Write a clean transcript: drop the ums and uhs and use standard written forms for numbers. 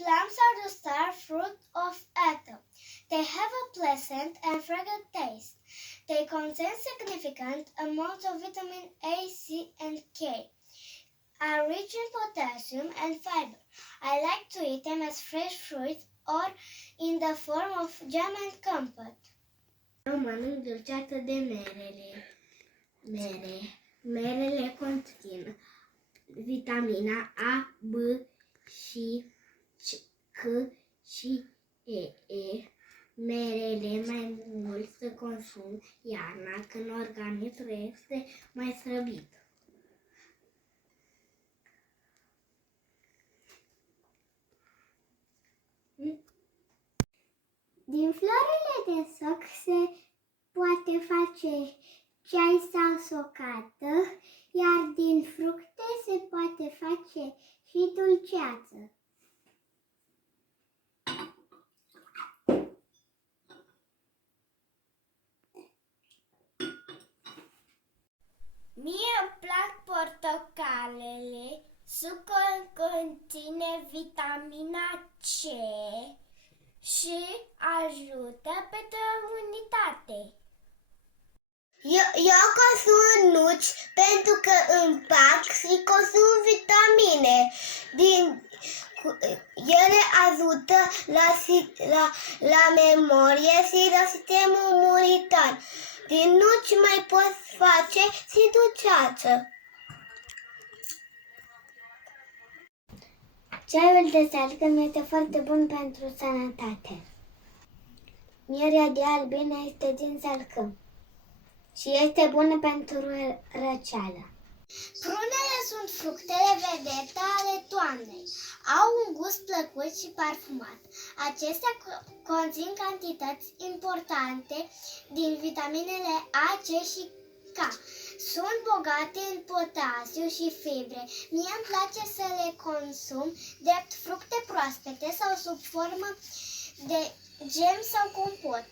Plums are the star fruit of autumn. They have a pleasant and fragrant taste. They contain significant amounts of vitamin A, C, and K, are rich in potassium and fiber. I like to eat them as fresh fruit or in the form of jam and compote. Eu mănânc dulceață de mere. Merele conțin vitamina A, B și C și E. Merele mai mult se consum iarna, când organismul este mai slăbit. Din florile de soc se poate face ceai sau socată, iar din fructe se poate face și dulceață. Mie îmi plac portocalele, sucul conține vitamina C și ajută pentru imunitate. Eu consum nuci pentru că împac și consum vitamine. Ele ajută la memorie și la sistemul imunitar. Din nuci mai poți face și dulceață. Ceaiul de salcâm este foarte bun pentru sănătate. Mierea de albine este din salcâm și este bună pentru răceală. Prunele sunt fructele vedete ale toamnei. Au un gust plăcut și parfumat. Acestea conțin cantități importante din vitaminele A, C și K. Sunt bogate în potasiu și fibre. Mie îmi place să le consum drept fructe proaspete sau sub formă de gem sau compot.